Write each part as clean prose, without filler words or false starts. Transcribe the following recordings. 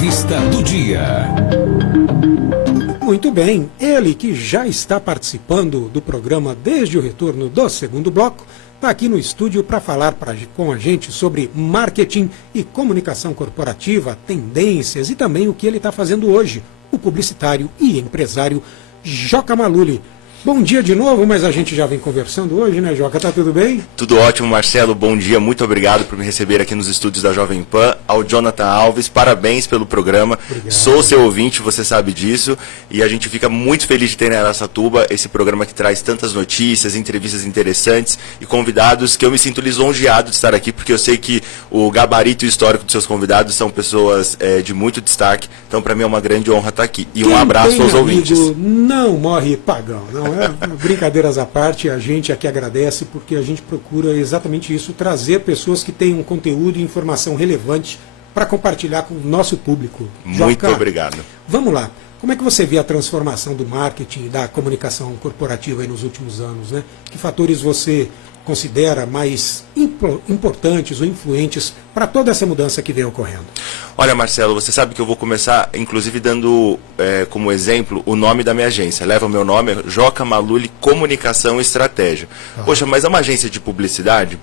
Entrevista do dia. Muito bem, ele que já está participando do programa desde o retorno do segundo bloco, está aqui no estúdio para falar com a gente sobre marketing e comunicação corporativa, tendências e também o que ele está fazendo hoje, o publicitário e empresário Joca Maluli. Bom dia de novo, mas a gente já vem conversando hoje, né, Joca? Tá tudo bem? Tudo ótimo, Marcelo. Bom dia, muito obrigado por me receber aqui nos estúdios da Jovem Pan. Ao Jonathan Alves, parabéns pelo programa. Obrigado. Sou seu ouvinte, você sabe disso. E a gente fica muito feliz de ter em Araçatuba esse programa que traz tantas notícias, entrevistas interessantes e convidados que eu me sinto lisonjeado de estar aqui, porque eu sei que o gabarito histórico dos seus convidados são pessoas de muito destaque. Então, para mim é uma grande honra estar aqui. E um abraço aos ouvintes. Não morre pagão, não. Brincadeiras à parte, a gente aqui agradece porque a gente procura exatamente isso, trazer pessoas que tenham conteúdo e informação relevante para compartilhar com o nosso público. Muito Joca, obrigado. Vamos lá. Como é que você vê a transformação do marketing e da comunicação corporativa aí nos últimos anos, né? Que fatores você considera mais importantes ou influentes para toda essa mudança que vem ocorrendo? Olha, Marcelo, você sabe que eu vou começar, inclusive, dando como exemplo o nome da minha agência. Leva o meu nome, Joca Maluli Comunicação e Estratégia. Poxa, mas é uma agência de publicidade?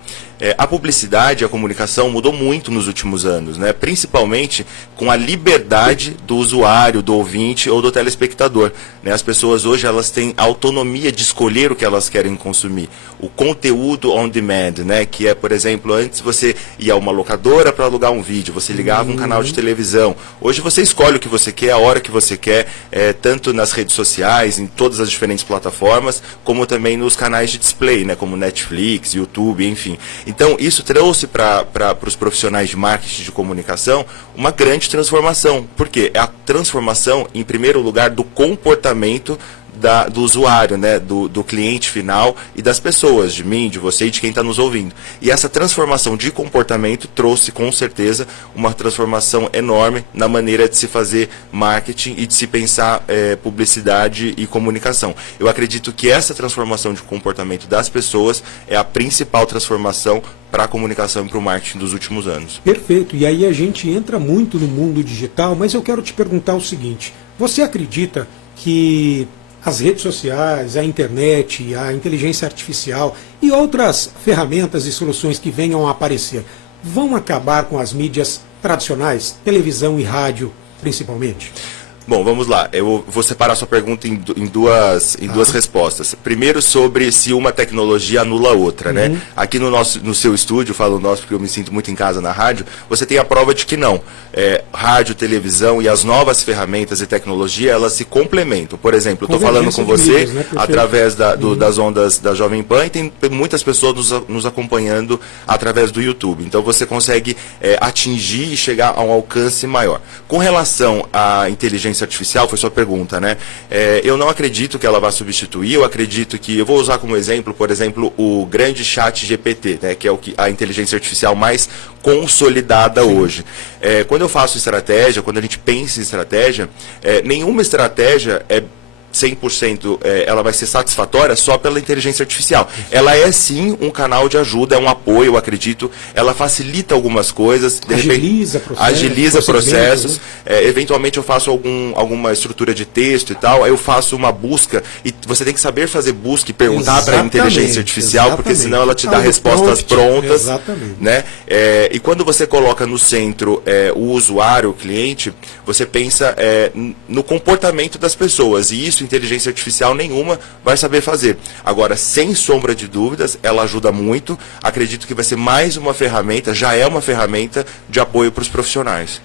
A publicidade e a comunicação mudou muito nos últimos anos, né? Principalmente com a liberdade do usuário, do ouvinte ou do telespectador, né? As pessoas hoje elas têm autonomia de escolher o que elas querem consumir. O conteúdo on demand, né? Que é, por exemplo, antes você ia a uma locadora para alugar um vídeo, você ligava um canal de televisão. Hoje você escolhe o que você quer, a hora que você quer, tanto nas redes sociais, em todas as diferentes plataformas, como também nos canais de display, né? Como Netflix, YouTube, enfim. Então, isso trouxe para os profissionais de marketing de comunicação uma grande transformação. Por quê? É a transformação, em primeiro lugar, do comportamento do usuário, né, do cliente final e das pessoas, de mim, de você e de quem está nos ouvindo. E essa transformação de comportamento trouxe, com certeza, uma transformação enorme na maneira de se fazer marketing e de se pensar publicidade e comunicação. Eu acredito que essa transformação de comportamento das pessoas é a principal transformação para a comunicação e para o marketing dos últimos anos. Perfeito. E aí a gente entra muito no mundo digital, mas eu quero te perguntar o seguinte: você acredita que as redes sociais, a internet, a inteligência artificial e outras ferramentas e soluções que venham a aparecer vão acabar com as mídias tradicionais, televisão e rádio, principalmente? Bom, vamos lá. Eu vou separar sua pergunta em duas respostas. Primeiro, sobre se uma tecnologia anula a outra, né? Aqui no seu estúdio, falo nosso porque eu me sinto muito em casa na rádio, você tem a prova de que não. Rádio, televisão e as novas ferramentas e tecnologia, elas se complementam. Por exemplo, eu estou falando com você mídias, né? através das ondas da Jovem Pan e tem muitas pessoas nos acompanhando através do YouTube. Então, você consegue atingir e chegar a um alcance maior. Com relação à inteligência artificial, foi sua pergunta, né? Eu não acredito que ela vá substituir, eu acredito que, eu vou usar como exemplo, por exemplo, o grande chat GPT, né, que é a inteligência artificial mais consolidada hoje. Quando eu faço estratégia, quando a gente pensa em estratégia, nenhuma estratégia 100% ela vai ser satisfatória só pela inteligência artificial. Ela é sim um canal de ajuda, é um apoio, eu acredito. Ela facilita algumas coisas, de repente, agiliza processos. Né? Eventualmente eu faço alguma estrutura de texto e tal, aí eu faço uma busca e você tem que saber fazer busca e perguntar para a inteligência artificial, porque senão ela te dá respostas prontas. Né? E quando você coloca no centro o usuário, o cliente, você pensa no comportamento das pessoas, e isso inteligência artificial nenhuma vai saber fazer. Agora, sem sombra de dúvidas, ela ajuda muito. Acredito que vai ser mais uma ferramenta, já é uma ferramenta de apoio para os profissionais.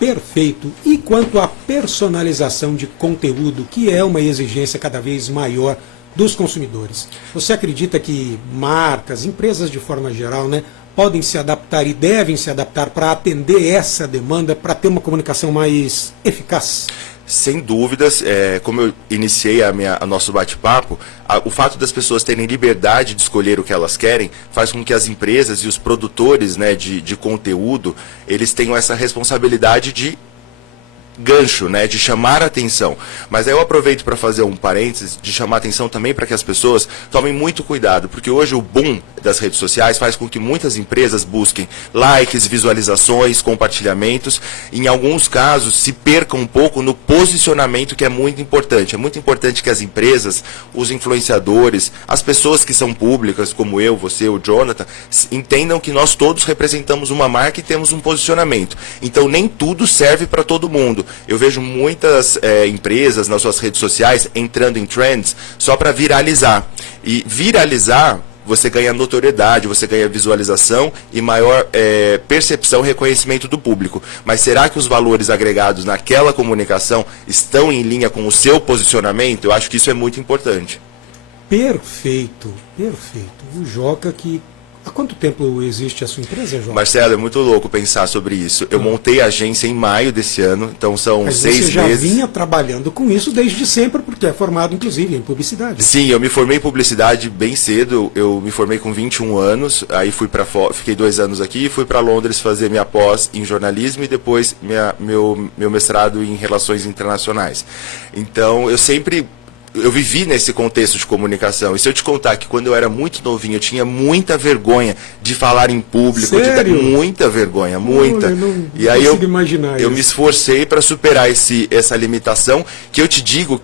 Perfeito. E quanto à personalização de conteúdo, que é uma exigência cada vez maior dos consumidores, você acredita que marcas, empresas de forma geral, né, podem se adaptar e devem se adaptar para atender essa demanda, para ter uma comunicação mais eficaz? Sem dúvidas, como eu iniciei o nosso bate-papo, o fato das pessoas terem liberdade de escolher o que elas querem faz com que as empresas e os produtores, né, de conteúdo, eles tenham essa responsabilidade de gancho, né, de chamar a atenção. Mas aí eu aproveito para fazer um parênteses, de chamar a atenção também para que as pessoas tomem muito cuidado, porque hoje o boom das redes sociais faz com que muitas empresas busquem likes, visualizações, compartilhamentos, e em alguns casos se percam um pouco no posicionamento, que é muito importante. É muito importante que as empresas, os influenciadores, as pessoas que são públicas, como eu, você, o Jonathan, entendam que nós todos representamos uma marca e temos um posicionamento. Então nem tudo serve para todo mundo. Eu vejo muitas empresas nas suas redes sociais entrando em trends só para viralizar. E viralizar, você ganha notoriedade, você ganha visualização e maior percepção e reconhecimento do público. Mas será que os valores agregados naquela comunicação estão em linha com o seu posicionamento? Eu acho que isso é muito importante. Perfeito, perfeito. O Joca que... Há quanto tempo existe a sua empresa, João? Marcelo, é muito louco pensar sobre isso. Eu montei a agência em maio desse ano, então são 6 meses. Você já vinha trabalhando com isso desde sempre, porque é formado, inclusive, em publicidade. Sim, eu me formei em publicidade bem cedo. Eu me formei com 21 anos, aí fiquei 2 anos aqui, fui para Londres fazer minha pós em jornalismo e depois meu mestrado em relações internacionais. Então, eu vivi nesse contexto de comunicação. E se eu te contar que quando eu era muito novinho, eu tinha muita vergonha de falar em público. Sério? Muita vergonha, muita. Não e aí eu me esforcei para superar essa limitação, que eu te digo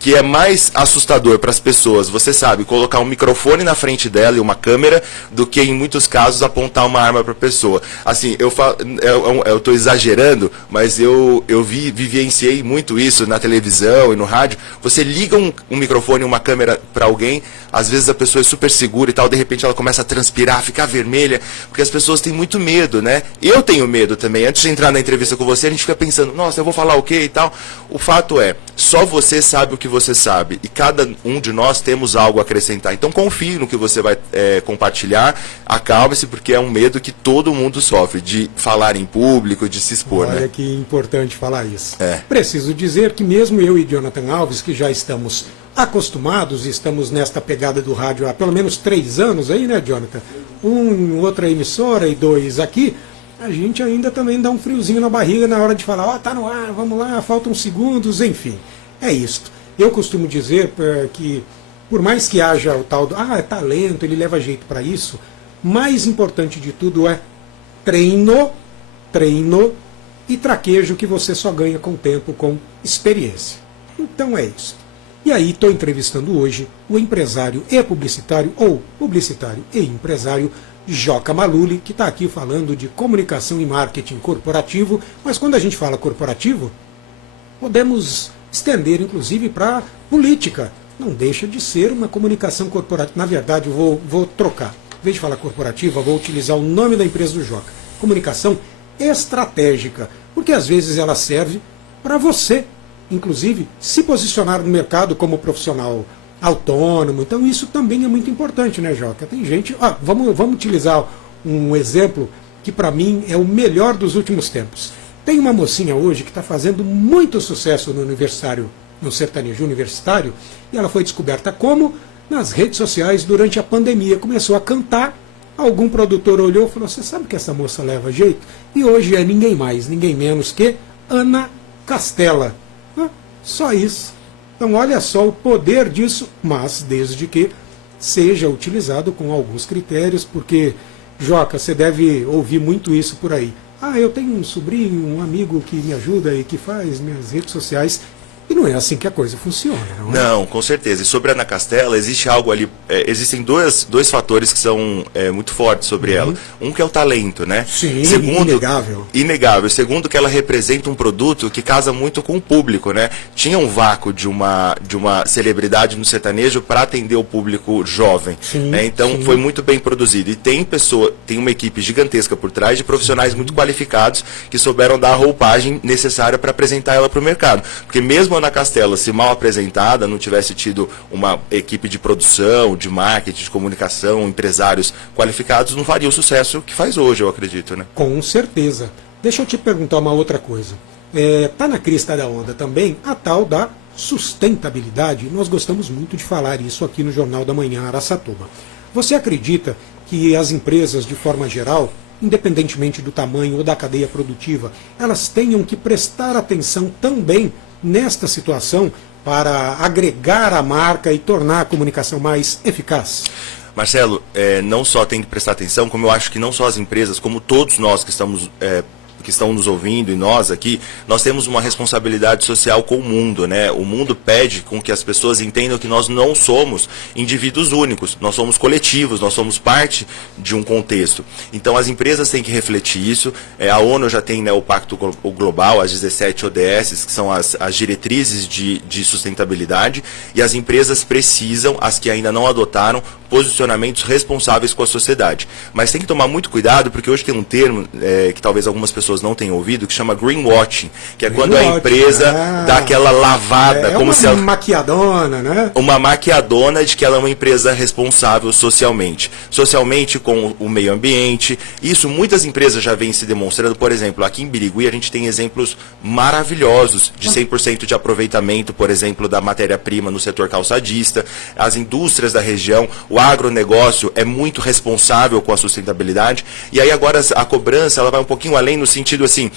que é mais assustador para as pessoas, você sabe, colocar um microfone na frente dela e uma câmera, do que em muitos casos apontar uma arma para a pessoa. Assim, eu estou exagerando, mas eu vivenciei muito isso na televisão e no rádio. Você liga um microfone e uma câmera para alguém, às vezes a pessoa é super segura e tal, de repente ela começa a transpirar, ficar vermelha, porque as pessoas têm muito medo, né? Eu tenho medo também. Antes de entrar na entrevista com você, a gente fica pensando, nossa, eu vou falar o quê e tal. O fato é, só você sabe o que você sabe, e cada um de nós temos algo a acrescentar. Então confie no que você vai compartilhar, acalme-se, porque é um medo que todo mundo sofre, de falar em público, de se expor. Olha, né? Que importante falar isso. Preciso dizer que mesmo eu e Jonathan Alves, que já estamos acostumados, estamos nesta pegada do rádio há pelo menos 3 anos aí, né, Jonathan? Em outra emissora e 2 aqui, a gente ainda também dá um friozinho na barriga na hora de falar, tá no ar, vamos lá, faltam segundos, enfim. É isto. Eu costumo dizer que, por mais que haja o tal do, é talento, ele leva jeito para isso, mais importante de tudo é treino e traquejo, que você só ganha com o tempo, com experiência. Então é isso. E aí estou entrevistando hoje o empresário e publicitário, ou publicitário e empresário, Joca Maluli, que está aqui falando de comunicação e marketing corporativo, mas quando a gente fala corporativo, podemos estender inclusive para política. Não deixa de ser uma comunicação corporativa. Na verdade, eu vou trocar. Em vez de falar corporativa, vou utilizar o nome da empresa do Joca. Comunicação estratégica, porque às vezes ela serve para você, inclusive, se posicionar no mercado como profissional autônomo. Então isso também é muito importante, né, Joca? Tem gente... vamos utilizar um exemplo que para mim é o melhor dos últimos tempos. Tem uma mocinha hoje que está fazendo muito sucesso no sertanejo universitário, e ela foi descoberta como? Nas redes sociais durante a pandemia. Começou a cantar, algum produtor olhou e falou, você sabe que essa moça leva jeito? E hoje é ninguém mais, ninguém menos que Ana Castela. Só isso. Então olha só o poder disso, mas desde que seja utilizado com alguns critérios, porque, Joca, você deve ouvir muito isso por aí. Eu tenho um sobrinho, um amigo que me ajuda e que faz minhas redes sociais. E não é assim que a coisa funciona, não é? Não, com certeza. E sobre a Ana Castela, existe algo ali... existem dois fatores que são muito fortes sobre ela. Um que é o talento, né? Sim, segundo, inegável. Inegável. Segundo, que ela representa um produto que casa muito com o público, né? Tinha um vácuo de uma celebridade no sertanejo para atender o público jovem. Sim, né? Então, sim. foi muito bem produzido. E tem uma equipe gigantesca por trás de profissionais muito qualificados que souberam dar a roupagem necessária para apresentar ela para o mercado. Porque mesmo a Ana Castela, se mal apresentada, não tivesse tido uma equipe de produção, de marketing, de comunicação, empresários qualificados, não faria o sucesso que faz hoje, eu acredito, né? Com certeza. Deixa eu te perguntar uma outra coisa. Tá na crista da onda também a tal da sustentabilidade. Nós gostamos muito de falar isso aqui no Jornal da Manhã Araçatuba. Você acredita que as empresas, de forma geral, independentemente do tamanho ou da cadeia produtiva, elas tenham que prestar atenção também nesta situação para agregar a marca e tornar a comunicação mais eficaz? Marcelo, não só tem que prestar atenção, como eu acho que não só as empresas, como todos nós que estão nos ouvindo e nós aqui, nós temos uma responsabilidade social com o mundo, né? O mundo pede com que as pessoas entendam que nós não somos indivíduos únicos, nós somos coletivos, nós somos parte de um contexto. Então as empresas têm que refletir isso. A ONU já tem, né, o Pacto Global, as 17 ODS, que são as diretrizes de sustentabilidade, e as empresas precisam, as que ainda não adotaram, posicionamentos responsáveis com a sociedade. Mas tem que tomar muito cuidado, porque hoje tem um termo que talvez algumas pessoas não tenham ouvido, que chama greenwashing, que é quando a empresa dá aquela lavada, como se ela... maquiadona, né? Uma maquiadona de que ela é uma empresa responsável socialmente. Socialmente com o meio ambiente. Isso muitas empresas já vêm se demonstrando. Por exemplo, aqui em Birigui a gente tem exemplos maravilhosos de 100% de aproveitamento, por exemplo, da matéria-prima no setor calçadista. As indústrias da região, o agronegócio é muito responsável com a sustentabilidade. E aí agora a cobrança ela vai um pouquinho além no sentido assim,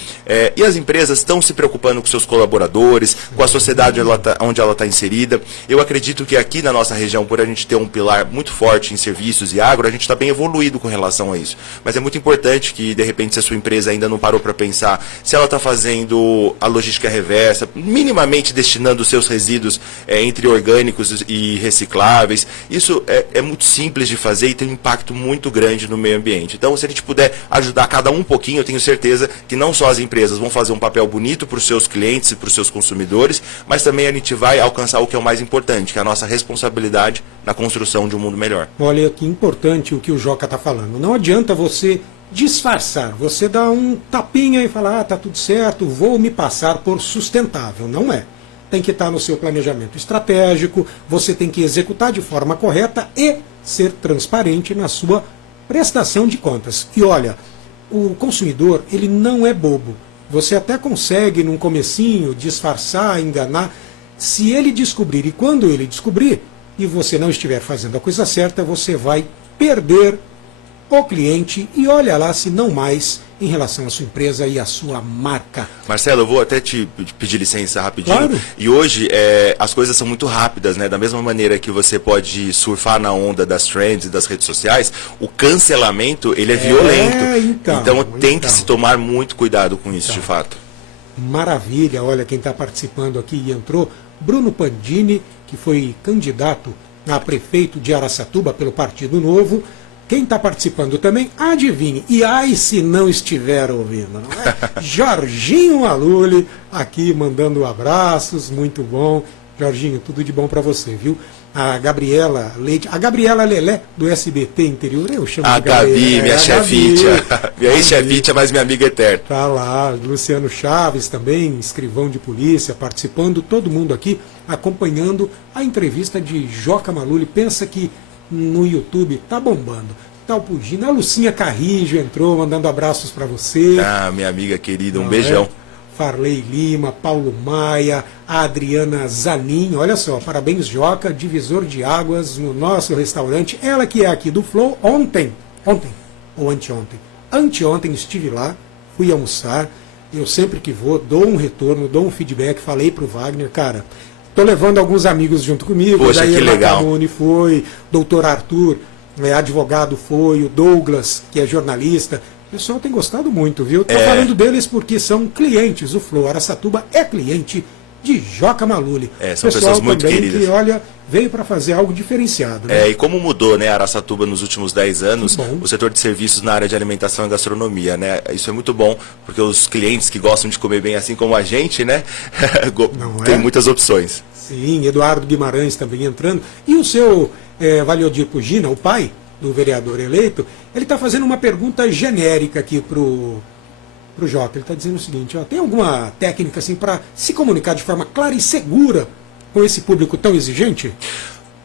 e as empresas estão se preocupando com seus colaboradores, com a sociedade onde ela está inserida. Eu acredito que aqui na nossa região, por a gente ter um pilar muito forte em serviços e agro, a gente está bem evoluído com relação a isso. Mas é muito importante que, de repente, se a sua empresa ainda não parou para pensar se ela está fazendo a logística reversa, minimamente destinando os seus resíduos entre orgânicos e recicláveis, isso é muito simples de fazer e tem um impacto muito grande no meio ambiente. Então, se a gente puder ajudar cada um pouquinho, eu tenho certeza que não só as empresas vão fazer um papel bonito para os seus clientes e para os seus consumidores, mas também a gente vai alcançar o que é o mais importante, que é a nossa responsabilidade na construção de um mundo melhor. Olha que importante o que o Joca está falando. Não adianta você disfarçar, você dá um tapinha e falar, tá tudo certo, vou me passar por sustentável. Não é. Tem que estar no seu planejamento estratégico, você tem que executar de forma correta e ser transparente na sua prestação de contas. E olha, o consumidor, ele não é bobo. Você até consegue, num comecinho, disfarçar, enganar. Se ele descobrir, e quando ele descobrir, e você não estiver fazendo a coisa certa, você vai perder o cliente e olha lá se não mais em relação à sua empresa e à sua marca. Marcelo, eu vou até te pedir licença rapidinho. Claro. E hoje as coisas são muito rápidas, né? Da mesma maneira que você pode surfar na onda das trends e das redes sociais, o cancelamento ele é violento. Então tem que se tomar muito cuidado com isso, de fato. Maravilha, olha quem está participando aqui e entrou, Bruno Pandini, que foi candidato a prefeito de Araçatuba pelo Partido Novo. Quem está participando também, adivinhe, e ai se não estiver ouvindo, não é? Jorginho Maluli, aqui mandando abraços, muito bom. Jorginho, tudo de bom para você, viu? A Gabriela Leite, a Gabriela Lelé, do SBT Interior, eu chamo de Gabriela. Gabi, minha chefitia. Minha ex-chefitia, mas minha amiga eterna. Tá lá, Luciano Chaves também, escrivão de polícia, participando, todo mundo aqui acompanhando a entrevista de Joca Maluli. Pensa que no YouTube tá bombando. Tá o Pugino, a Lucinha Carrijo entrou, mandando abraços para você. Ah, minha amiga querida, um beijão. Farley Lima, Paulo Maia, a Adriana Zanin, olha só, parabéns Joca, divisor de águas no nosso restaurante. Ela que é aqui do Flow, ontem ou anteontem estive lá, fui almoçar. Eu sempre que vou, dou um retorno, dou um feedback, falei pro Wagner, cara, tô levando alguns amigos junto comigo. Poxa, daí que legal. Macaroni foi, doutor Arthur, advogado foi, o Douglas, que é jornalista. O pessoal tem gostado muito, viu? Estou falando deles porque são clientes. O Flow Araçatuba é cliente de Joca Maluli. São pessoas muito queridas. Que, olha, veio para fazer algo diferenciado. Né? E como mudou, né, Araçatuba nos últimos 10 anos, o setor de serviços na área de alimentação e gastronomia, né? Isso é muito bom, porque os clientes que gostam de comer bem, assim como a gente, né, tem muitas opções. Sim, Eduardo Guimarães também entrando. E o seu Valiodir Pugina, o pai do vereador eleito, ele está fazendo uma pergunta genérica aqui pro Joca. Ele está dizendo o seguinte, ó, tem alguma técnica assim para se comunicar de forma clara e segura com esse público tão exigente?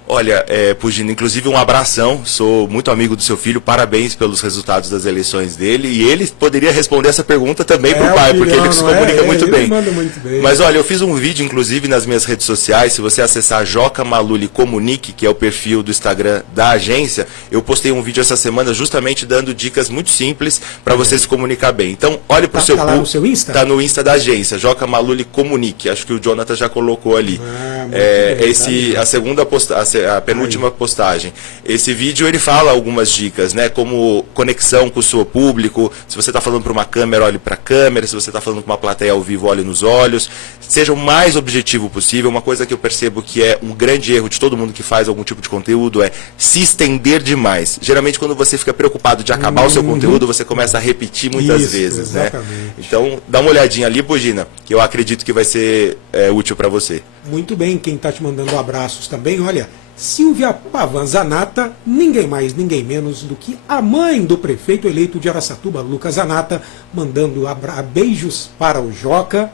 Olha, Pugina, inclusive um abração, sou muito amigo do seu filho, parabéns pelos resultados das eleições dele, e ele poderia responder essa pergunta também pro pai, porque ele se comunica muito bem. Manda muito bem. Mas olha, eu fiz um vídeo, inclusive, nas minhas redes sociais, se você acessar Joca Maluli Comunique, que é o perfil do Instagram da agência, eu postei um vídeo essa semana justamente dando dicas muito simples para você se comunicar bem. Então, olhe pro seu lá no seu Insta? Tá no Insta da agência, Joca Maluli Comunique, acho que o Jonathan já colocou ali. Bem, a segunda a penúltima postagem. Esse vídeo ele fala algumas dicas, né? Como conexão com o seu público. Se você está falando para uma câmera, olhe para a câmera. Se você está falando com uma plateia ao vivo, olhe nos olhos. Seja o mais objetivo possível. Uma coisa que eu percebo que é um grande erro de todo mundo que faz algum tipo de conteúdo é se estender demais. Geralmente, quando você fica preocupado de acabar o seu conteúdo, você começa a repetir muitas vezes, exatamente, né? Então, dá uma olhadinha ali, Pugina, que eu acredito que vai ser útil para você. Muito bem, quem está te mandando abraços também, olha, Silvia Pavan Zanata, ninguém mais, ninguém menos do que a mãe do prefeito eleito de Araçatuba, Lucas Zanata, mandando beijos para o Joca.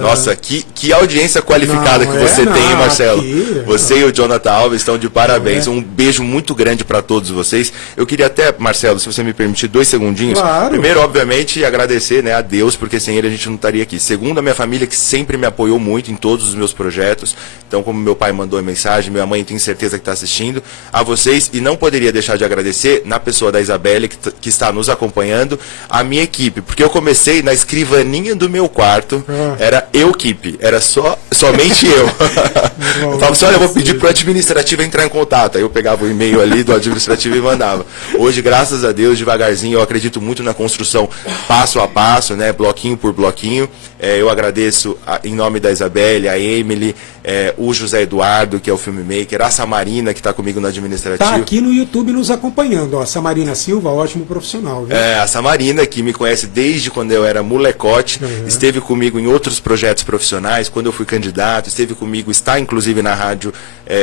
Nossa, que audiência qualificada que você tem, Marcelo. Você e o Jonathan Alves estão de parabéns. Um beijo muito grande para todos vocês. Eu queria até, Marcelo, se você me permitir 2 segundinhos. Claro. Primeiro, obviamente, agradecer, né, a Deus, porque sem ele a gente não estaria aqui. Segundo, a minha família, que sempre me apoiou muito em todos os meus projetos. Então, como meu pai mandou a mensagem, minha mãe, tenho certeza que está assistindo. A vocês, e não poderia deixar de agradecer, na pessoa da Isabelle, que está nos acompanhando, a minha equipe. Porque eu comecei na escrivaninha do meu quarto. Era eu-equipe, era somente eu. Eu falava assim, olha, eu vou pedir para o administrativo entrar em contato. Aí eu pegava o e-mail ali do administrativo e mandava. Hoje, graças a Deus, devagarzinho, eu acredito muito na construção passo a passo, né, bloquinho por bloquinho. Eu agradeço em nome da Isabelle, a Emily, o José Eduardo, que é o filmmaker, a Samarina, que está comigo no administrativo. Está aqui no YouTube nos acompanhando, ó, a Samarina Silva, ótimo profissional. Viu? A Samarina, que me conhece desde quando eu era molecote, esteve comigo em outros projetos profissionais, quando eu fui candidato, esteve comigo, está inclusive na rádio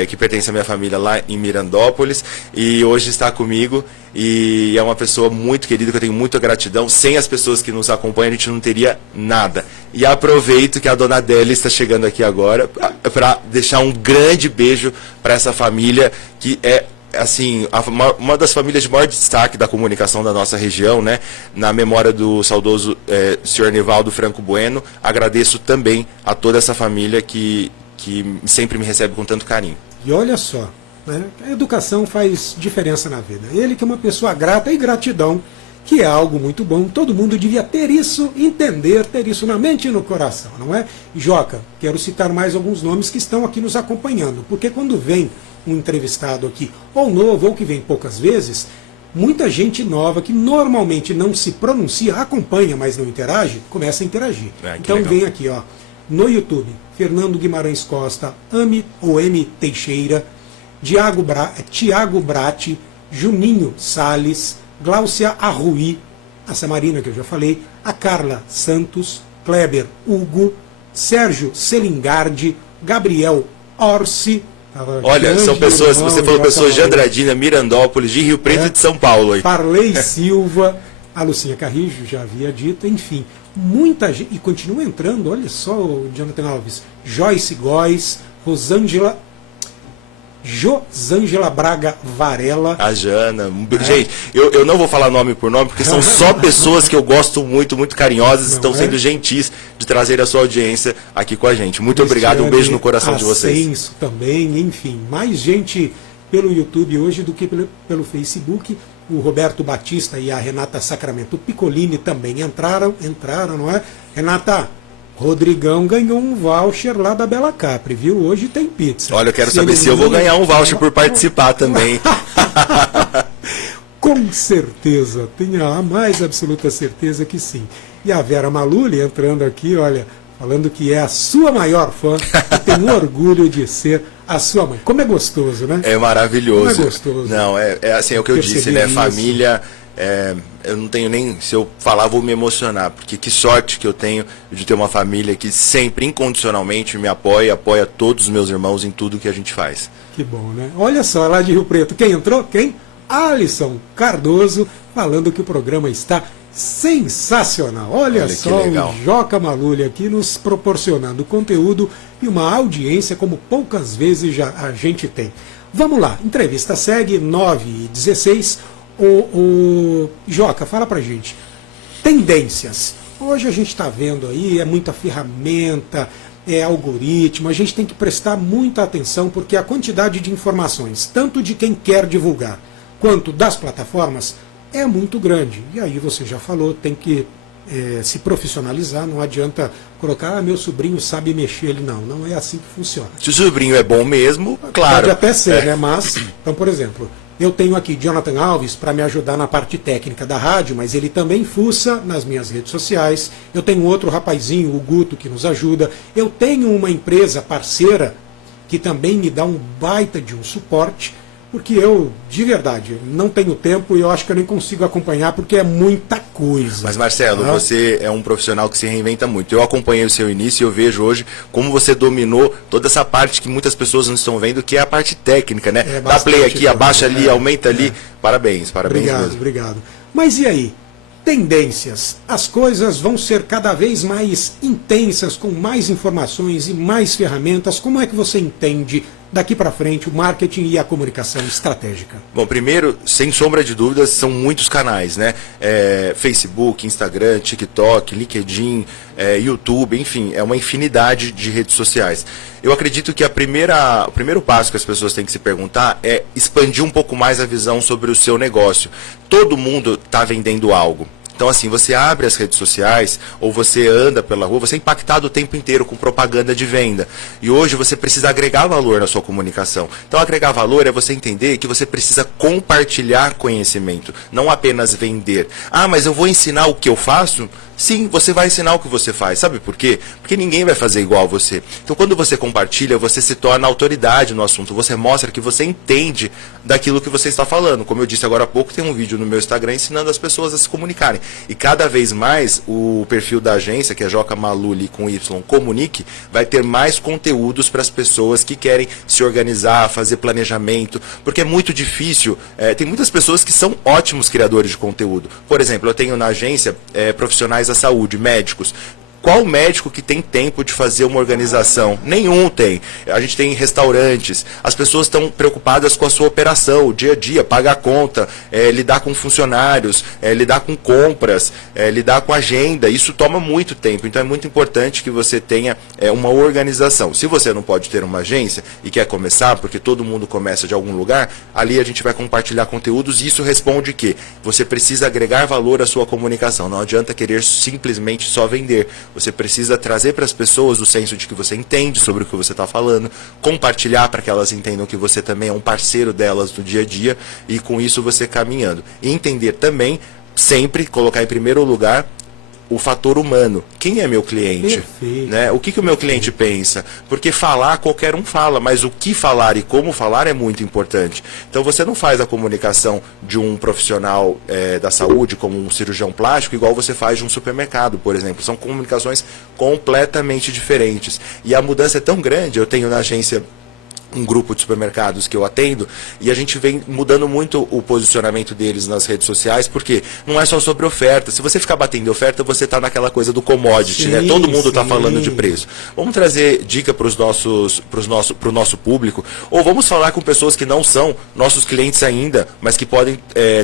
que pertence à minha família lá em Mirandópolis, e hoje está comigo, e é uma pessoa muito querida, que eu tenho muita gratidão. Sem as pessoas que nos acompanham, a gente não teria nada. E aproveito que a dona Adélia está chegando aqui agora, para deixar um grande beijo para essa família, que é assim, uma das famílias de maior destaque da comunicação da nossa região, né? Na memória do saudoso senhor Nivaldo Franco Bueno. Agradeço também a toda essa família que sempre me recebe com tanto carinho. E olha só, né? A educação faz diferença na vida. Ele que é uma pessoa grata, e gratidão, que é algo muito bom. Todo mundo devia ter isso, entender, ter isso na mente e no coração, não é? Joca, quero citar mais alguns nomes que estão aqui nos acompanhando, porque quando vem um entrevistado aqui, ou novo, ou que vem poucas vezes, muita gente nova que normalmente não se pronuncia, acompanha, mas não interage, começa a interagir. Então legal. Vem aqui, ó, no YouTube, Fernando Guimarães Costa, M Teixeira, Tiago Bratti, Juninho Salles, Gláucia Arruí, a Samarina, que eu já falei, a Carla Santos, Kleber Hugo, Sérgio Selingardi, Gabriel Orsi. Olha, são pessoas, você falou pessoas de Andradina, Mirandópolis, de Rio Preto e de São Paulo. Aí. Parley Silva, a Lucinha Carrijo, já havia dito, enfim, muita gente, e continua entrando, olha só o Jonathan Alves, Joyce Góes, Josângela Braga Varela. A Jana. Gente, eu não vou falar nome por nome, porque são só pessoas que eu gosto muito, muito carinhosas, estão sendo gentis de trazer a sua audiência aqui com a gente. Muito obrigado, um beijo no coração de vocês. Ascenso também, enfim, mais gente pelo YouTube hoje do que pelo Facebook. O Roberto Batista e a Renata Sacramento Piccolini também entraram, não é? Renata, Rodrigão ganhou um voucher lá da Bela Capri, viu? Hoje tem pizza. Olha, eu quero saber se eu vou ganhar um voucher por participar também. Com certeza, tenho a mais absoluta certeza que sim. E a Vera Maluli entrando aqui, olha, falando que é a sua maior fã, e tem orgulho de ser a sua mãe. Como é gostoso, né? É maravilhoso. Como é gostoso. Não, é assim, é o que eu disse, né? Isso. Família... eu não tenho nem, se eu falar vou me emocionar, porque que sorte que eu tenho de ter uma família que sempre incondicionalmente me apoia todos os meus irmãos em tudo que a gente faz. Que bom, né? Olha só, lá de Rio Preto, quem entrou? Quem? Alisson Cardoso, falando que o programa está Sensacional! Olha só o Joca Malulli aqui nos proporcionando conteúdo e uma audiência como poucas vezes já a gente tem. Vamos lá, entrevista segue, 9h16. O Joca, fala pra gente. Tendências. Hoje a gente está vendo aí, é muita ferramenta, é algoritmo, a gente tem que prestar muita atenção porque a quantidade de informações, tanto de quem quer divulgar, quanto das plataformas, é muito grande. E aí você já falou, tem que se profissionalizar, não adianta colocar, meu sobrinho sabe mexer, ele não é assim que funciona. Se o sobrinho é bom mesmo, claro. Pode até ser, né? Mas, então, por exemplo, eu tenho aqui Jonathan Alves para me ajudar na parte técnica da rádio, mas ele também fuça nas minhas redes sociais. Eu tenho outro rapazinho, o Guto, que nos ajuda. Eu tenho uma empresa parceira que também me dá um baita de um suporte, porque eu, de verdade, não tenho tempo e eu acho que eu nem consigo acompanhar porque é muita coisa. Mas, Marcelo, você é um profissional que se reinventa muito. Eu acompanhei o seu início e eu vejo hoje como você dominou toda essa parte que muitas pessoas não estão vendo, que é a parte técnica, né? Dá play aqui, abaixa ali, aumenta ali. Parabéns obrigado, mesmo. Obrigado. Mas e aí? Tendências. As coisas vão ser cada vez mais intensas, com mais informações e mais ferramentas. Como é que você entende daqui para frente o marketing e a comunicação estratégica? Bom, primeiro, sem sombra de dúvidas, são muitos canais, né? Facebook, Instagram, TikTok, LinkedIn, YouTube, enfim, é uma infinidade de redes sociais. Eu acredito que o primeiro passo que as pessoas têm que se perguntar é expandir um pouco mais a visão sobre o seu negócio. Todo mundo está vendendo algo. Então, assim, você abre as redes sociais ou você anda pela rua, você é impactado o tempo inteiro com propaganda de venda. E hoje você precisa agregar valor na sua comunicação. Então, agregar valor é você entender que você precisa compartilhar conhecimento, não apenas vender. Ah, mas eu vou ensinar o que eu faço? Sim, você vai ensinar o que você faz. Sabe por quê? Porque ninguém vai fazer igual a você. Então, quando você compartilha, você se torna autoridade no assunto. Você mostra que você entende daquilo que você está falando. Como eu disse agora há pouco, tem um vídeo no meu Instagram ensinando as pessoas a se comunicarem. E cada vez mais o perfil da agência, que é Joca Malulli com Y Comunique, vai ter mais conteúdos para as pessoas que querem se organizar, fazer planejamento. Porque é muito difícil. Tem muitas pessoas que são ótimos criadores de conteúdo. Por exemplo, eu tenho na agência profissionais da saúde, médicos. Qual médico que tem tempo de fazer uma organização? Nenhum tem. A gente tem restaurantes. As pessoas estão preocupadas com a sua operação, o dia a dia, pagar a conta, lidar com funcionários, lidar com compras, lidar com agenda. Isso toma muito tempo. Então é muito importante que você tenha uma organização. Se você não pode ter uma agência e quer começar, porque todo mundo começa de algum lugar, ali a gente vai compartilhar conteúdos e isso responde que você precisa agregar valor à sua comunicação. Não adianta querer simplesmente só vender. Você precisa trazer para as pessoas o senso de que você entende sobre o que você está falando, compartilhar para que elas entendam que você também é um parceiro delas no dia a dia e com isso você caminhando. E entender também, sempre colocar em primeiro lugar o fator humano. Quem é meu cliente? Né? O que o meu cliente pensa? Porque falar, qualquer um fala, mas o que falar e como falar é muito importante. Então você não faz a comunicação de um profissional da saúde, como um cirurgião plástico, igual você faz de um supermercado, por exemplo. São comunicações completamente diferentes. E a mudança é tão grande, eu tenho na agência um grupo de supermercados que eu atendo e a gente vem mudando muito o posicionamento deles nas redes sociais, porque não é só sobre oferta. Se você ficar batendo oferta, você está naquela coisa do commodity, né? Todo mundo está falando de preço. Vamos trazer dica para o nosso público, ou vamos falar com pessoas que não são nossos clientes ainda, mas que podem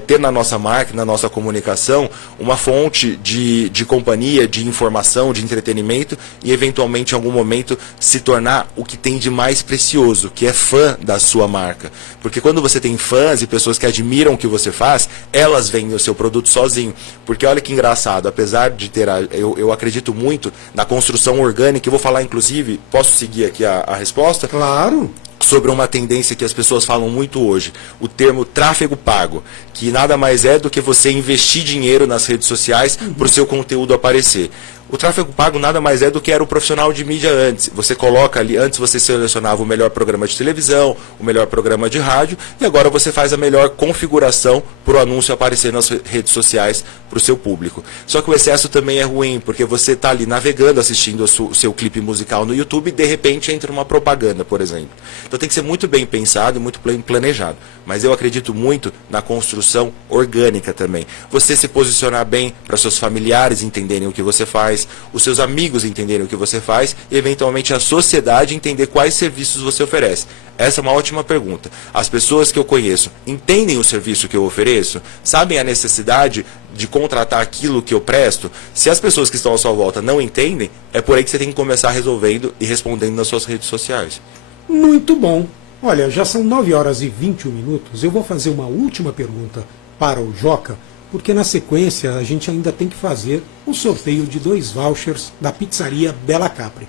ter na nossa marca, na nossa comunicação, uma fonte de companhia, de informação, de entretenimento e eventualmente em algum momento se tornar o que tem de mais precioso, que é fã da sua marca. Porque quando você tem fãs e pessoas que admiram o que você faz, elas vendem o seu produto sozinho. Porque olha que engraçado, apesar de ter... Eu acredito muito na construção orgânica, eu vou falar inclusive, posso seguir aqui a resposta? Claro! Sobre uma tendência que as pessoas falam muito hoje, o termo tráfego pago, que nada mais é do que você investir dinheiro nas redes sociais para o seu conteúdo aparecer. O tráfego pago nada mais é do que era o profissional de mídia antes. Você coloca ali, antes você selecionava o melhor programa de televisão, o melhor programa de rádio, e agora você faz a melhor configuração para o anúncio aparecer nas redes sociais para o seu público. Só que o excesso também é ruim, porque você está ali navegando, assistindo o seu clipe musical no YouTube e de repente entra uma propaganda, por exemplo. Então tem que ser muito bem pensado e muito bem planejado. Mas eu acredito muito na construção orgânica também. Você se posicionar bem para seus familiares entenderem o que você faz, os seus amigos entenderem o que você faz e eventualmente a sociedade entender quais serviços você oferece. Essa é uma ótima pergunta. As pessoas que eu conheço entendem o serviço que eu ofereço? Sabem a necessidade de contratar aquilo que eu presto? Se as pessoas que estão à sua volta não entendem, é por aí que você tem que começar resolvendo e respondendo nas suas redes sociais. Muito bom. Olha, já são 9 horas e 21 minutos. Eu vou fazer uma última pergunta para o Joca, porque na sequência a gente ainda tem que fazer o sorteio de 2 vouchers da pizzaria Bela Capri.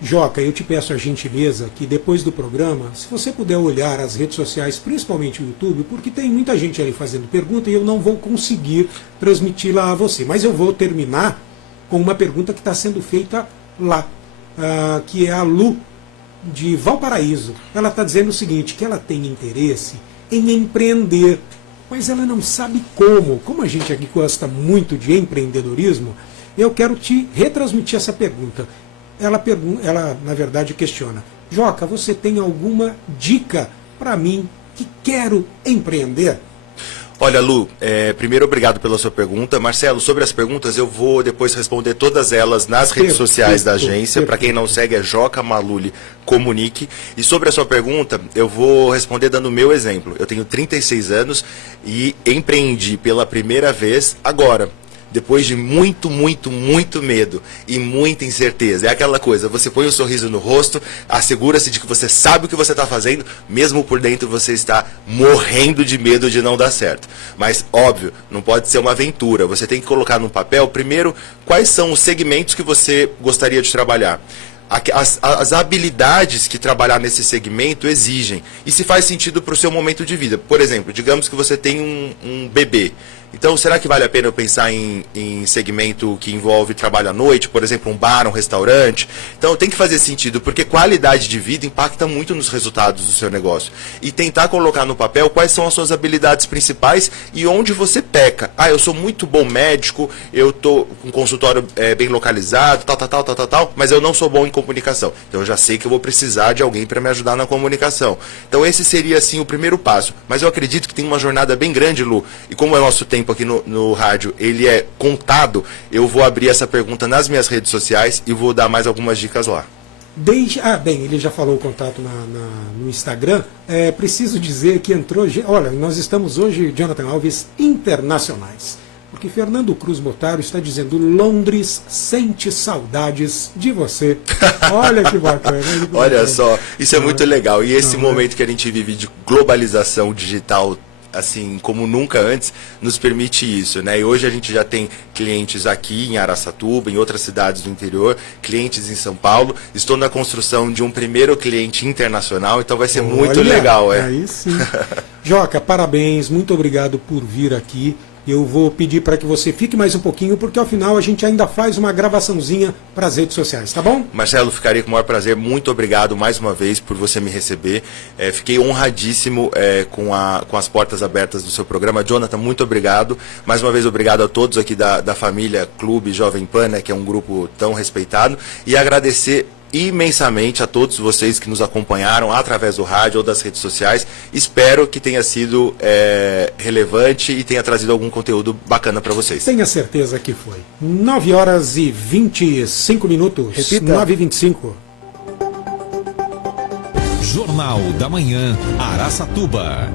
Joca, eu te peço a gentileza que depois do programa, se você puder olhar as redes sociais, principalmente o YouTube, porque tem muita gente ali fazendo pergunta e eu não vou conseguir transmiti-la a você. Mas eu vou terminar com uma pergunta que está sendo feita lá, que é a Lu, de Valparaíso. Ela está dizendo o seguinte, que ela tem interesse em empreender, mas ela não sabe como. Como a gente aqui gosta muito de empreendedorismo, eu quero te retransmitir essa pergunta. Ela, na verdade, questiona: Joca, você tem alguma dica para mim que quero empreender? Olha, Lu, primeiro obrigado pela sua pergunta. Marcelo, sobre as perguntas eu vou depois responder todas elas nas redes sociais da agência. Para quem não segue, é Joca Maluli Comunique. E sobre a sua pergunta, eu vou responder dando o meu exemplo. Eu tenho 36 anos e empreendi pela primeira vez agora. Depois de muito medo e muita incerteza. É aquela coisa, você põe um sorriso no rosto, assegura-se de que você sabe o que você está fazendo, mesmo por dentro você está morrendo de medo de não dar certo. Mas, óbvio, não pode ser uma aventura. Você tem que colocar no papel, primeiro, quais são os segmentos que você gostaria de trabalhar. As habilidades que trabalhar nesse segmento exigem. E se faz sentido para o seu momento de vida. Por exemplo, digamos que você tem um bebê. Então, será que vale a pena eu pensar em segmento que envolve trabalho à noite, por exemplo, um bar, um restaurante? Então, tem que fazer sentido, porque qualidade de vida impacta muito nos resultados do seu negócio. E tentar colocar no papel quais são as suas habilidades principais e onde você peca. Eu sou muito bom médico, eu estou com um consultório bem localizado, tal, mas eu não sou bom em comunicação. Então, eu já sei que eu vou precisar de alguém para me ajudar na comunicação. Então, esse seria, assim, o primeiro passo. Mas eu acredito que tem uma jornada bem grande, Lu, e como é o nosso tempo aqui no rádio, ele é contado, eu vou abrir essa pergunta nas minhas redes sociais e vou dar mais algumas dicas lá. Bem, ele já falou o contato no Instagram. Preciso dizer que entrou... Olha, nós estamos hoje, Jonathan Alves, internacionais. Porque Fernando Cruz Motaro está dizendo: Londres sente saudades de você. Olha que bacana. Olha só, isso é muito legal. E esse momento que a gente vive de globalização digital, assim, como nunca antes, nos permite isso, né? E hoje a gente já tem clientes aqui em Araçatuba, em outras cidades do interior, clientes em São Paulo. Estou na construção de um primeiro cliente internacional, então vai ser muito legal. Aí sim. Joca, parabéns, muito obrigado por vir aqui. Eu vou pedir para que você fique mais um pouquinho, porque ao final a gente ainda faz uma gravaçãozinha para as redes sociais, tá bom? Marcelo, ficaria com o maior prazer. Muito obrigado mais uma vez por você me receber. Fiquei honradíssimo com as portas abertas do seu programa. Jonathan, muito obrigado. Mais uma vez, obrigado a todos aqui da família Clube Jovem Pan, né, que é um grupo tão respeitado. E agradecer imensamente a todos vocês que nos acompanharam através do rádio ou das redes sociais. Espero que tenha sido relevante e tenha trazido algum conteúdo bacana para vocês. Tenha certeza que foi. 9 horas e 25 minutos. Repita. 9h25. Jornal da Manhã, Araçatuba.